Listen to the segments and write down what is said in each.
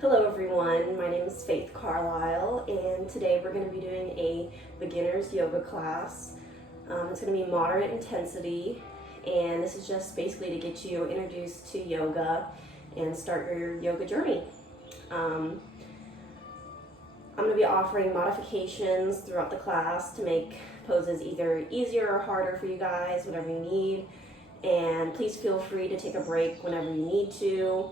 Hello everyone, my name is Faith Carlisle and today we're going to be doing a beginner's yoga class. It's going to be moderate intensity and this is just basically to get you introduced to yoga and start your yoga journey. I'm going to be offering modifications throughout the class to make poses either easier or harder for you guys, whatever you need, and please feel free to take a break whenever you need to.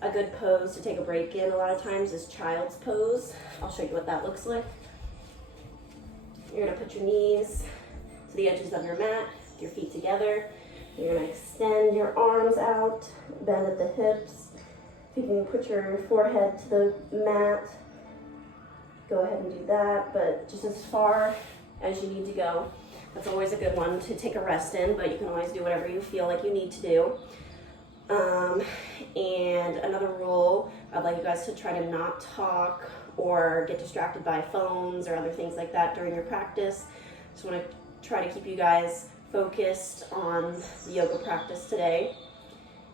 A good pose to take a break in a lot of times is child's pose. I'll show you what that looks like. You're going to put your knees to the edges of your mat, your feet together. You're going to extend your arms out, bend at the hips. If you can put your forehead to the mat, go ahead and do that, but just as far as you need to go. That's always a good one to take a rest in, but you can always do whatever you feel like you need to do. And another rule, I'd like you guys to try to not talk or get distracted by phones or other things like that during your practice. Just want to try to keep you guys focused on the yoga practice today.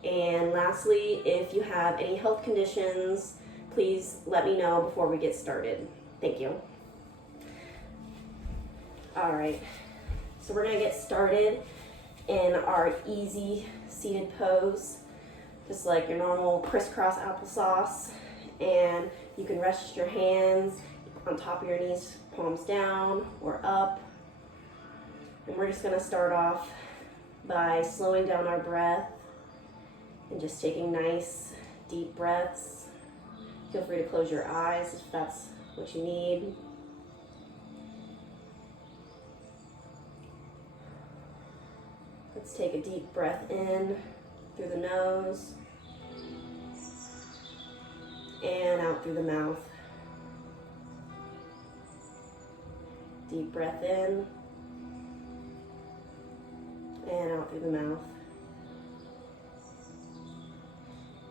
And lastly, if you have any health conditions, please let me know before we get started. Thank you. All right, so we're going to get started in our easy seated pose. Just like your normal crisscross applesauce, and you can rest your hands on top of your knees, palms down or up. And we're just going to start off by slowing down our breath and just taking nice deep breaths. Feel free to close your eyes if that's what you need. Let's take a deep breath in through the nose and out through the mouth. Deep breath in and out through the mouth.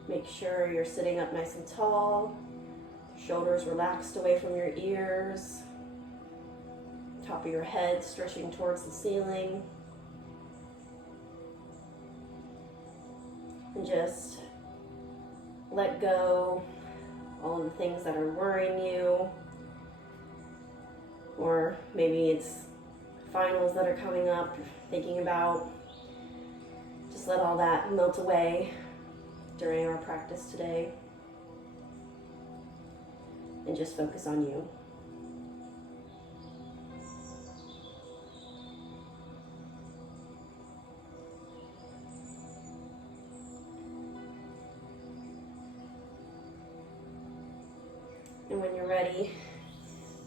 Make sure you're sitting up nice and tall, shoulders relaxed away from your ears, top of your head stretching towards the ceiling. And just let go all of the things that are worrying you, or maybe it's finals that are coming up you're thinking about. Just let all that melt away during our practice today and just focus on you. And when you're ready,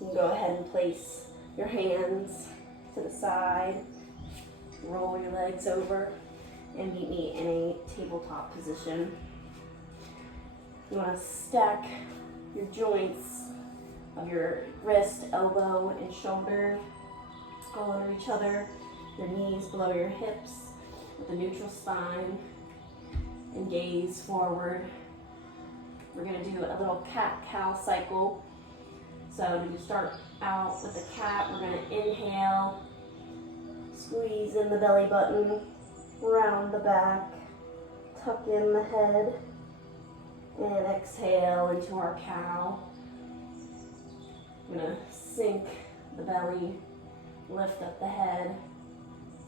you can go ahead and place your hands to the side, roll your legs over, and meet me in a tabletop position. You want to stack your joints of your wrist, elbow, and shoulder all under each other, your knees below your hips with a neutral spine, and gaze forward. We're going to do a little cat-cow cycle. So to start out with the cat, we're going to inhale, squeeze in the belly button, round the back, tuck in the head, and exhale into our cow. I'm going to sink the belly, lift up the head,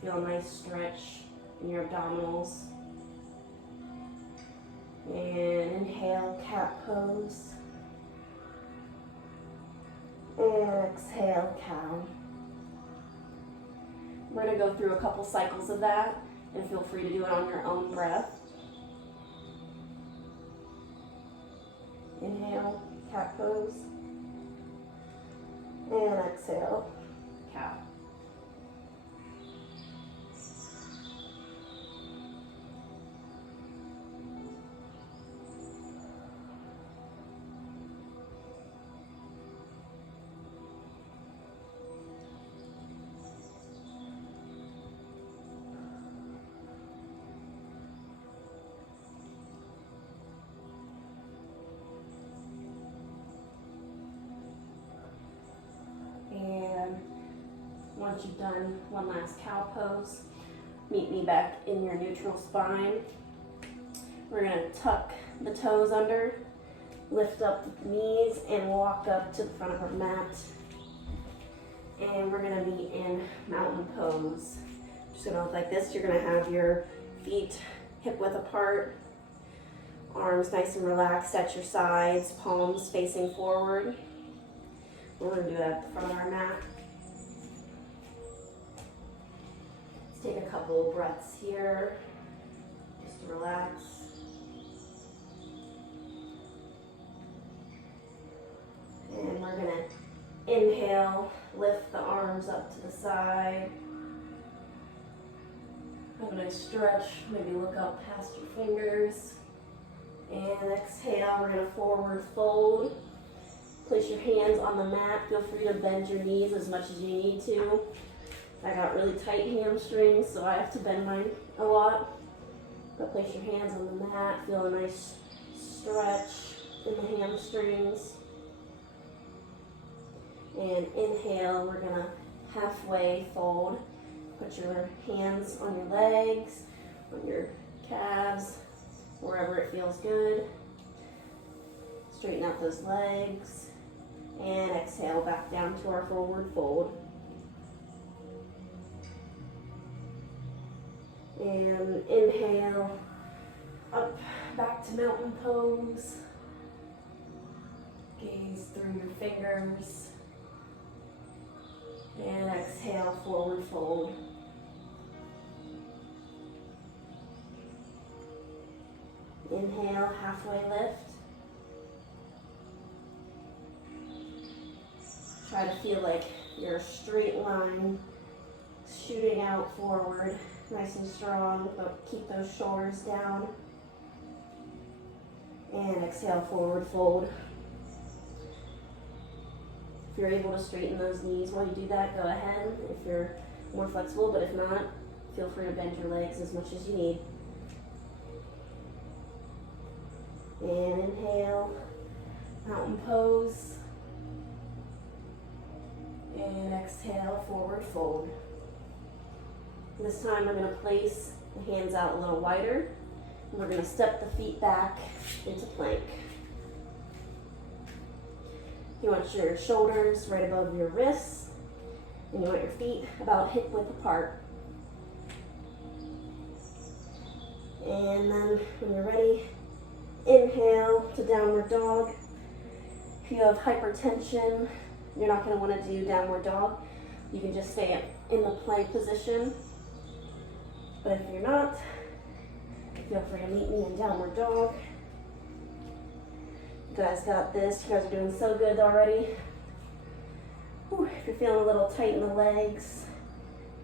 feel a nice stretch in your abdominals. And inhale, cat pose. And exhale, cow. We're going to go through a couple cycles of that, and feel free to do it on your own breath. Inhale, cat pose. And exhale, cow. Once you've done one last cow pose, meet me back in your neutral spine. We're going to tuck the toes under, lift up the knees, and walk up to the front of our mat. And we're gonna be in mountain pose. Just gonna look like this. You're gonna have your feet hip width apart, arms nice and relaxed at your sides, palms facing forward. We're gonna do that at the front of our mat. Let's take a couple of breaths here, just to relax. And we're gonna inhale, lift the arms up to the side. Have a nice stretch, maybe look up past your fingers. And exhale, we're gonna forward fold. Place your hands on the mat. Feel free to bend your knees as much as you need to. I got really tight hamstrings, so I have to bend mine a lot. But place your hands on the mat. Feel a nice stretch in the hamstrings. And inhale, we're gonna halfway fold. Put your hands on your legs, on your calves, wherever it feels good. Straighten out those legs. And exhale back down to our forward fold. And inhale, up, back to mountain pose. Gaze through your fingers. And exhale, forward fold. Inhale, halfway lift. Try to feel like you're a straight line shooting out forward, nice and strong, but keep those shoulders down. And exhale, forward fold. If you're able to straighten those knees while you do that, go ahead. If you're more flexible, but if not, feel free to bend your legs as much as you need. And inhale, mountain pose. And exhale, forward fold. This time we're going to place the hands out a little wider. And we're going to step the feet back into plank. You want your shoulders right above your wrists, and you want your feet about hip width apart. And then when you're ready, inhale to downward dog. If you have hypertension, you're not going to want to do downward dog. You can just stay in the plank position. But if you're not, feel free to meet me in downward dog. You guys got this. You guys are doing so good already. Whew, if you're feeling a little tight in the legs,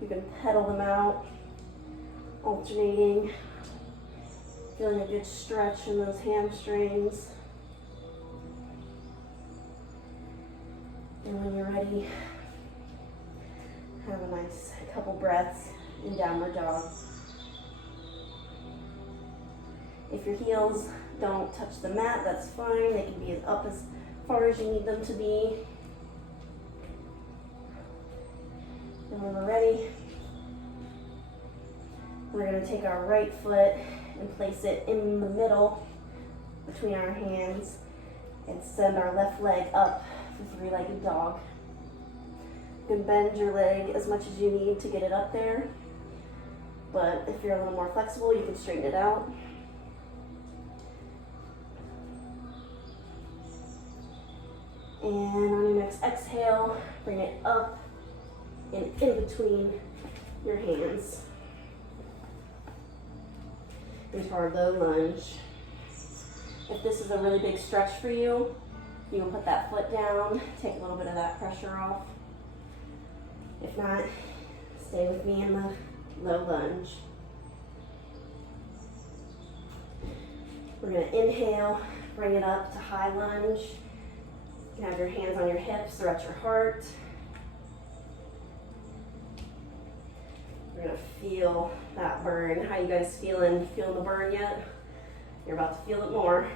you can pedal them out, alternating, feeling a good stretch in those hamstrings. And when you're ready, have a nice couple breaths in downward dog. If your heels don't touch the mat, that's fine. They can be as up as far as you need them to be. And when we're ready, we're going to take our right foot and place it in the middle between our hands and send our left leg up for three-legged dog. You can bend your leg as much as you need to get it up there, but if you're a little more flexible, you can straighten it out. And on your next exhale, bring it up and in between your hands into our low lunge. If this is a really big stretch for you, you can put that foot down, take a little bit of that pressure off. If not, stay with me in the low lunge. We're going to inhale, bring it up to high lunge. You can have your hands on your hips or at your heart. We're going to feel that burn. How you guys feeling? Feeling the burn yet? You're about to feel it more.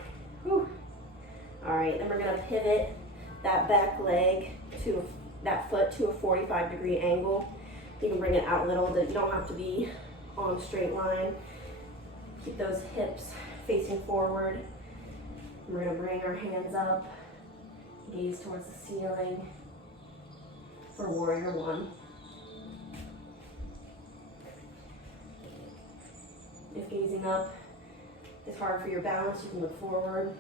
Whew. All right, then we're going to pivot that back leg to that foot to a 45-degree angle. You can bring it out a little. You don't have to be on a straight line. Keep those hips facing forward. We're going to bring our hands up, gaze towards the ceiling for warrior one. If gazing up is hard for your balance, you can look forward.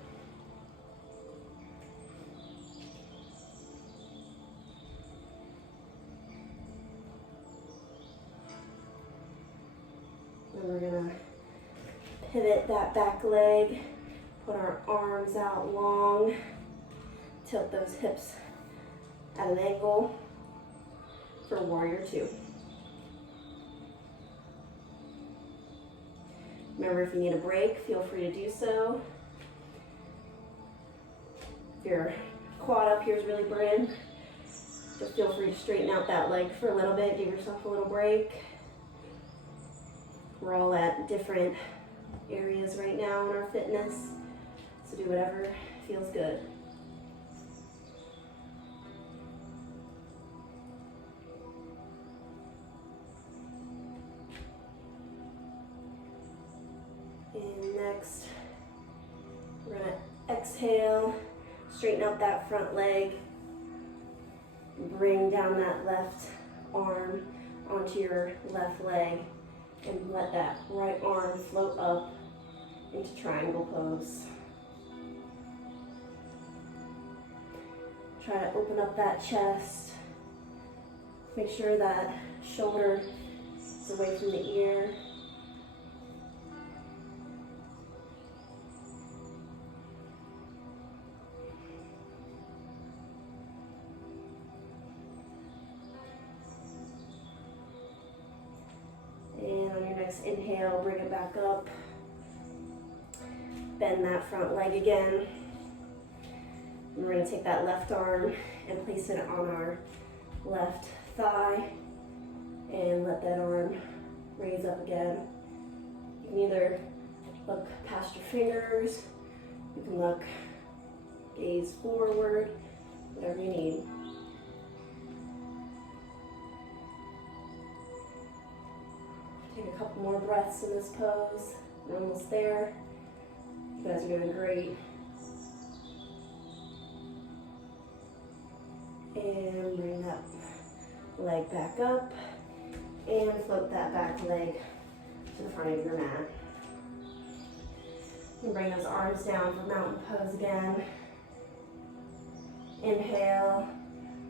And we're going to pivot that back leg, put our arms out long, tilt those hips at an angle for warrior two. Remember, if you need a break, feel free to do so. If your quad up here is really burning, just feel free to straighten out that leg for a little bit, give yourself a little break. We're all at different areas right now in our fitness, so do whatever feels good. And next, we're going to exhale, straighten out that front leg, bring down that left arm onto your left leg, and let that right arm float up into triangle pose. Try to open up that chest. Make sure that shoulder is away from the ear. And on your next inhale, bring it back up. Bend that front leg again. And we're going to take that left arm and place it on our left thigh and let that arm raise up again. You can either look past your fingers, you can look, gaze forward, whatever you need. Take a couple more breaths in this pose. We're almost there. You guys are doing great. And bring that leg back up and float that back leg to the front of your mat. And bring those arms down for mountain pose again. Inhale,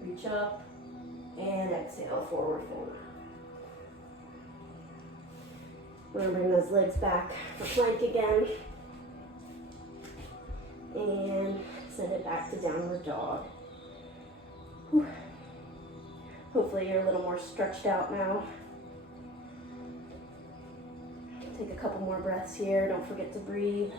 reach up, and exhale, forward fold. We're going to bring those legs back for plank again. And send it back to downward dog. Whew. Hopefully you're a little more stretched out now. Take a couple more breaths here. Don't forget to breathe.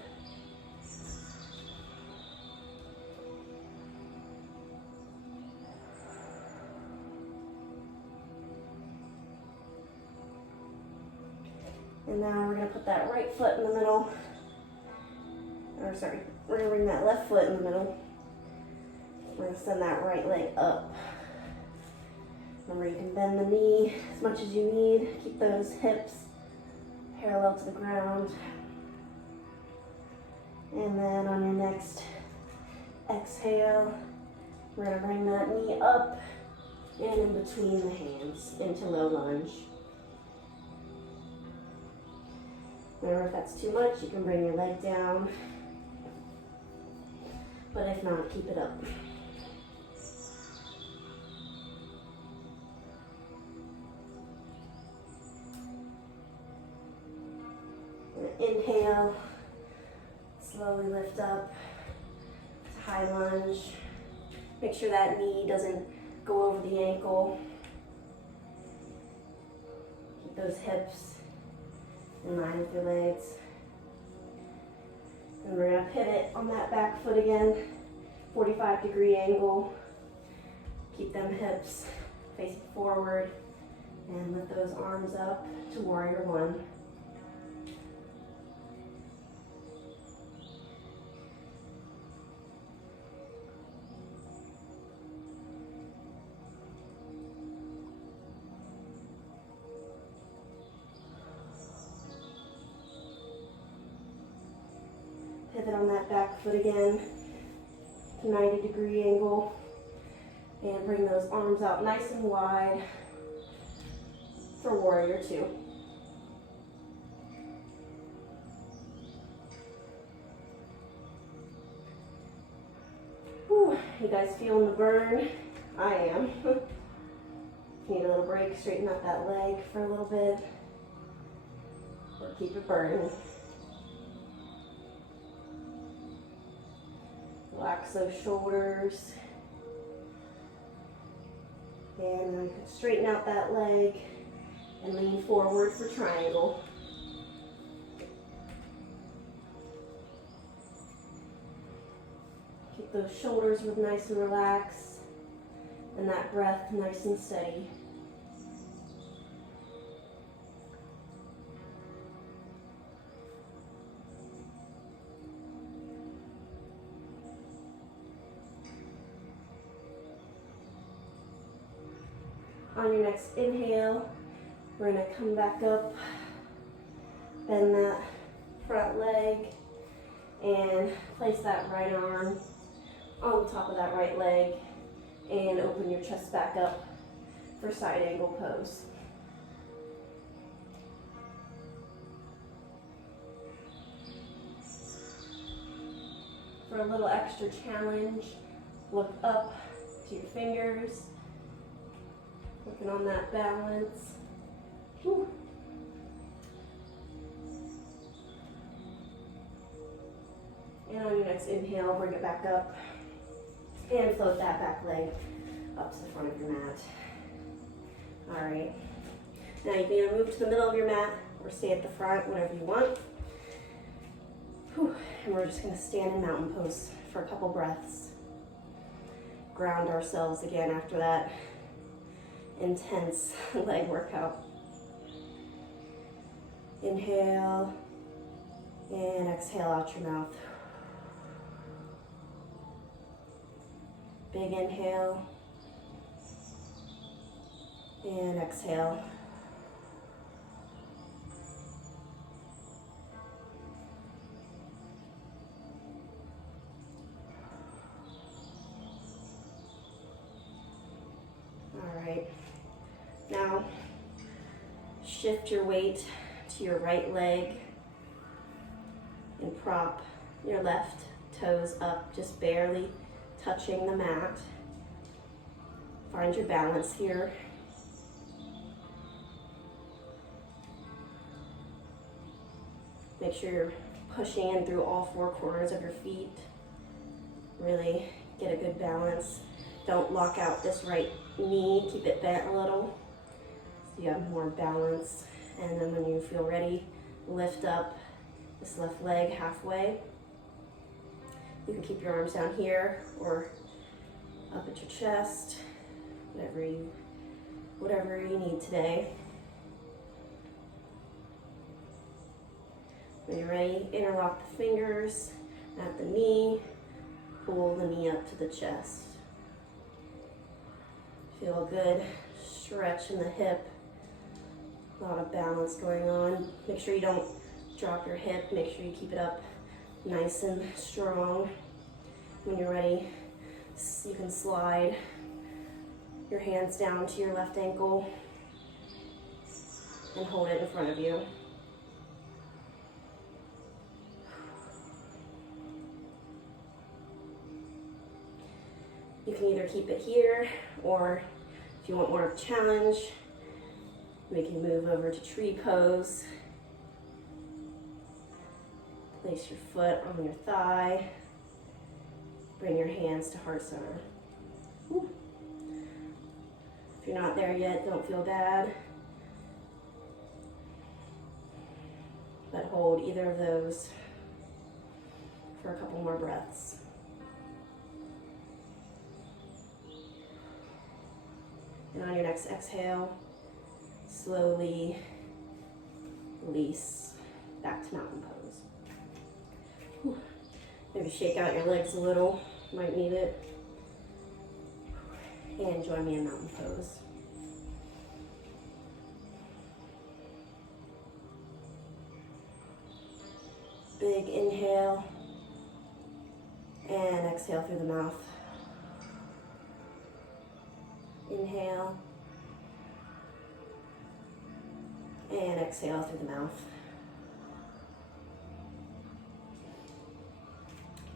And now we're going to put that right foot in the middle. Or sorry, we're going to bring that left foot in the middle. We're going to send that right leg up. Remember, you can bend the knee as much as you need. Keep those hips parallel to the ground. And then on your next exhale, we're going to bring that knee up and in between the hands into low lunge. Remember, if that's too much, you can bring your leg down. But if not, keep it up. Inhale, slowly lift up to high lunge. Make sure that knee doesn't go over the ankle. Keep those hips in line with your legs. And we're going to pivot on that back foot again, 45-degree angle. Keep them hips facing forward and lift those arms up to warrior one. Pivot on that back foot again, 90-degree angle, and bring those arms out nice and wide for warrior two. Whew, you guys feeling the burn? I am. Need a little break, straighten out that leg for a little bit, or keep it burning. Relax those shoulders. And then you can straighten out that leg and lean forward for triangle. Keep those shoulders nice and relaxed, and that breath nice and steady. On your next inhale, we're going to come back up, bend that front leg, and place that right arm on top of that right leg, and open your chest back up for side angle pose. For a little extra challenge, look up to your fingers, working on that balance. Whew. And on your next inhale, bring it back up and float that back leg up to the front of your mat. All right. Now you can either move to the middle of your mat or stay at the front, whatever you want. Whew. And we're just going to stand in mountain pose for a couple breaths. Ground ourselves again after that intense leg workout. Inhale and exhale out your mouth. Big inhale and exhale. All right. Now, shift your weight to your right leg and prop your left toes up, just barely touching the mat. Find your balance here. Make sure you're pushing in through all four corners of your feet. Really get a good balance. Don't lock out this right knee, keep it bent a little so you have more balance. And then when you feel ready, lift up this left leg halfway. You can keep your arms down here or up at your chest, whatever you need today. When you're ready, interlock the fingers at the knee, pull the knee up to the chest. Feel a good stretch in the hip, a lot of balance going on. Make sure you don't drop your hip, make sure you keep it up nice and strong. When you're ready, you can slide your hands down to your left ankle and hold it in front of you. You can either keep it here, or if you want more of a challenge, we can move over to tree pose. Place your foot on your thigh. Bring your hands to heart center. Woo. If you're not there yet, don't feel bad. But hold either of those for a couple more breaths. And on your next exhale, slowly release back to mountain pose. Whew. Maybe shake out your legs a little, might need it. And join me in mountain pose. Big inhale exhale through the mouth. Inhale. And exhale through the mouth.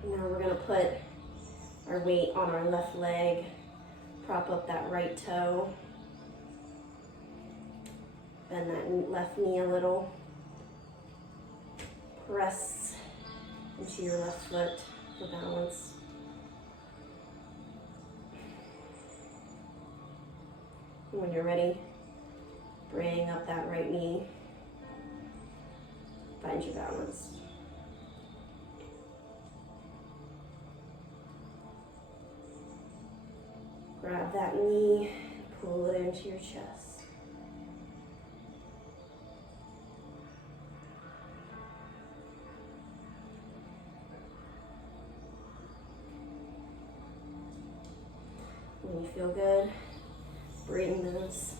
Now we're going to put our weight on our left leg, prop up that right toe, bend that left knee a little, press into your left foot for balance. And when you're ready, bring up that right knee, find your balance. Grab that knee, pull it into your chest. When you feel good, bring those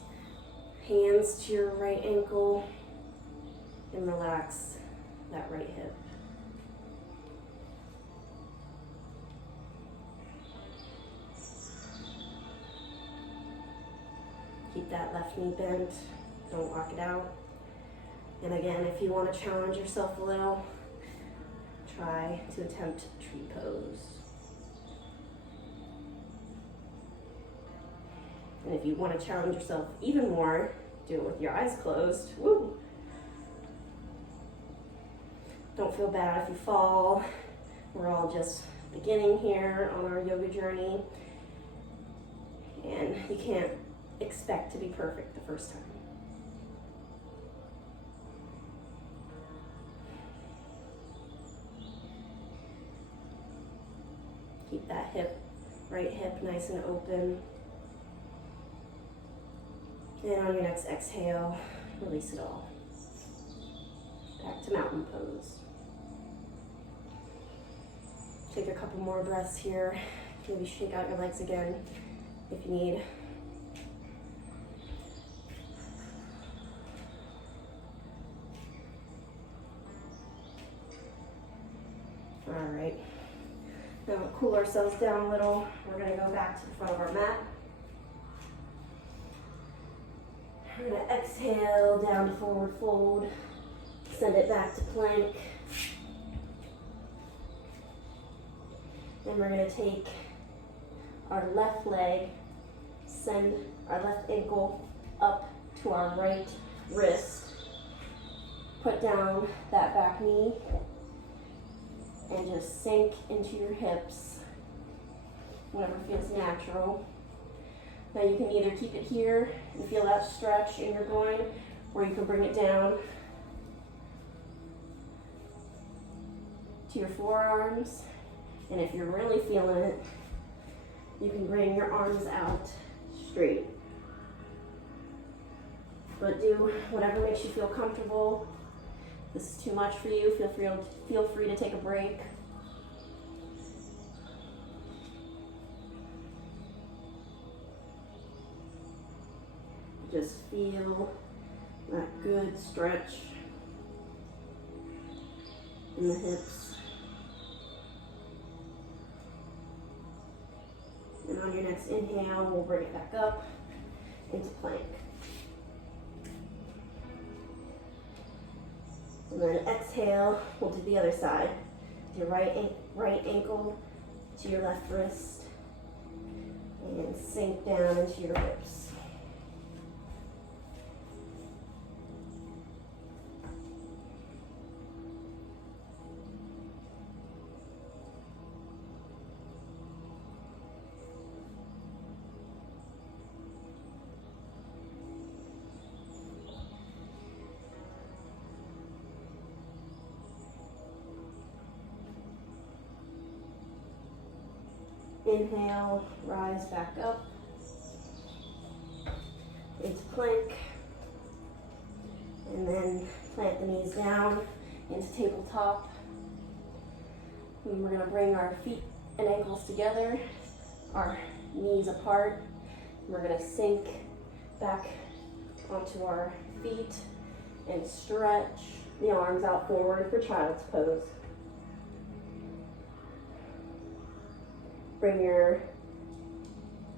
hands to your right ankle and relax that right hip. Keep that left knee bent, don't lock it out. And again, if you want to challenge yourself a little, try to attempt tree pose. And if you want to challenge yourself even more, do it with your eyes closed. Woo! Don't feel bad if you fall. We're all just beginning here on our yoga journey. And you can't expect to be perfect the first time. Keep that hip, right hip nice and open. And on your next exhale, release it all. Back to mountain pose. Take a couple more breaths here. Maybe shake out your legs again if you need. All right. Now to cool ourselves down a little, we're going to go back to the front of our mat. We're going to exhale down to forward fold, send it back to plank. Then we're going to take our left leg, send our left ankle up to our right wrist, put down that back knee, and just sink into your hips, whatever feels natural. Now you can either keep it here and feel that stretch in your groin, or you can bring it down to your forearms. And if you're really feeling it, you can bring your arms out straight. But do whatever makes you feel comfortable. If this is too much for you, feel free to take a break. Just feel that good stretch in the hips. And on your next inhale, we'll bring it back up into plank. And then exhale, we'll do the other side. Your right ankle to your left wrist and sink down into your hips. Inhale, rise back up into plank, and then plant the knees down into tabletop. And we're going to bring our feet and ankles together, our knees apart. We're going to sink back onto our feet and stretch the arms out forward for child's pose. Bring your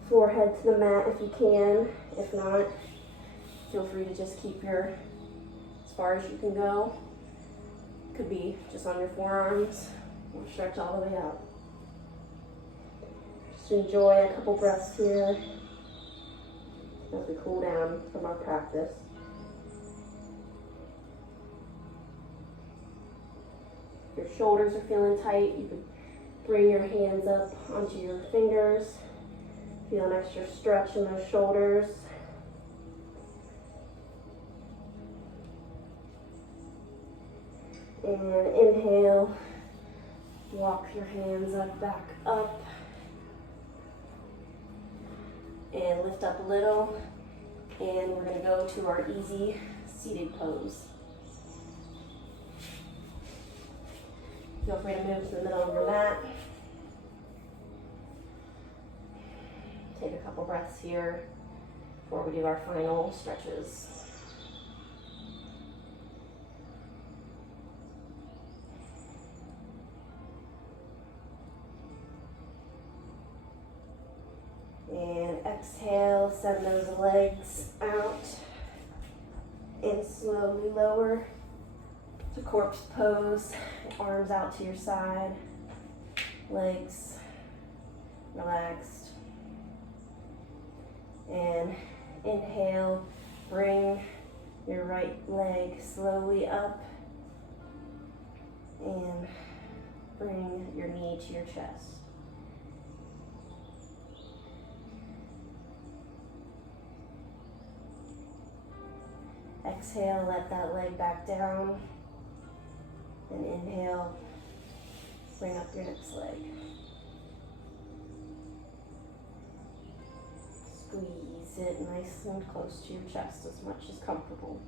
forehead to the mat if you can. If not, feel free to just keep your, as far as you can go. Could be just on your forearms or stretch all the way out. Just enjoy a couple breaths here as we cool down from our practice. If your shoulders are feeling tight, you could bring your hands up onto your fingers. Feel an extra stretch in those shoulders. And inhale, walk your hands up, back up. And lift up a little. And we're going to go to our easy seated pose. Feel free to move to the middle of your mat. Take a couple breaths here before we do our final stretches. And exhale, send those legs out and slowly lower to corpse pose. Arms out to your side, legs relaxed. And inhale, bring your right leg slowly up and bring your knee to your chest. Exhale, let that leg back down. And inhale, bring up your next leg. Squeeze it nice and close to your chest, as much as comfortable.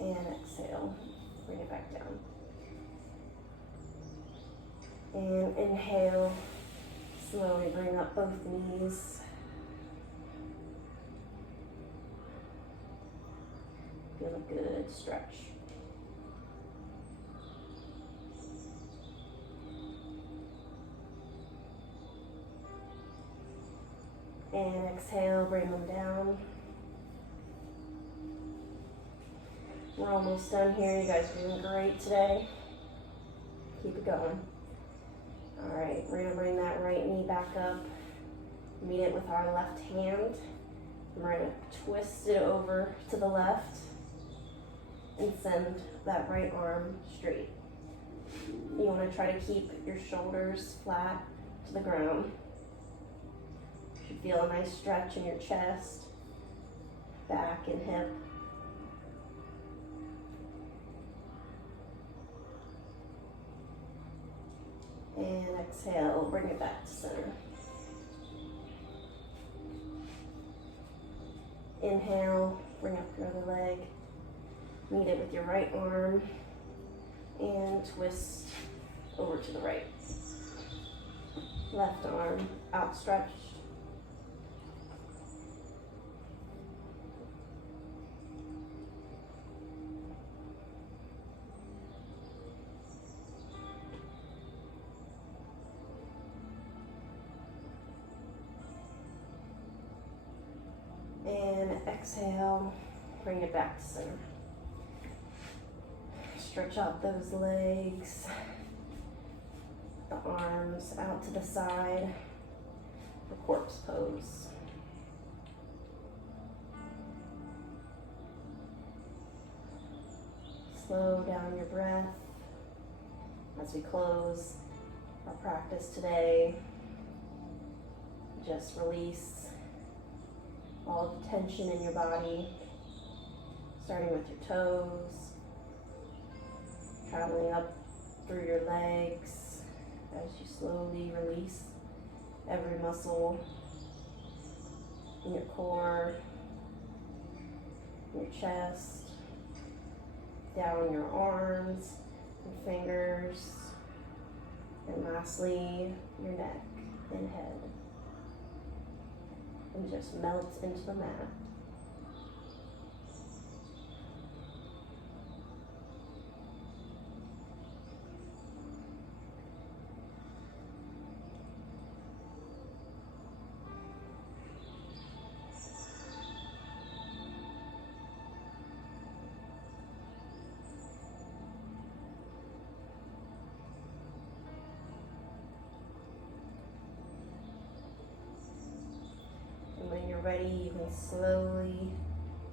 And exhale, bring it back down. And inhale, slowly bring up both knees. Feel a good stretch. And exhale, bring them down. We're almost done here. You guys are doing great today. Keep it going. All right, we're gonna bring that right knee back up. Meet it with our left hand. And we're gonna twist it over to the left and send that right arm straight. You wanna try to keep your shoulders flat to the ground. You should feel a nice stretch in your chest, back and hip. And exhale, bring it back to center. Inhale, bring up your other leg. Meet it with your right arm and twist over to the right. Left arm outstretched. And exhale, bring it back to center. Stretch out those legs, the arms out to the side for corpse pose. Slow down your breath as we close our practice today. Just release all the tension in your body, starting with your toes, traveling up through your legs as you slowly release every muscle in your core, your chest, down your arms and fingers, and lastly, your neck and head. And just melt into the mat. ready, you can slowly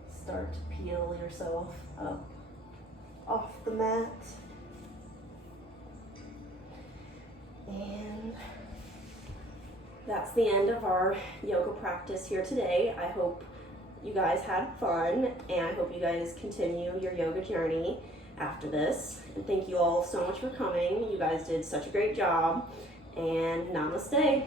start to peel yourself up off the mat. And that's the end of our yoga practice here today. I hope you guys had fun, and I hope you guys continue your yoga journey after this. And thank you all so much for coming. You guys did such a great job, and namaste.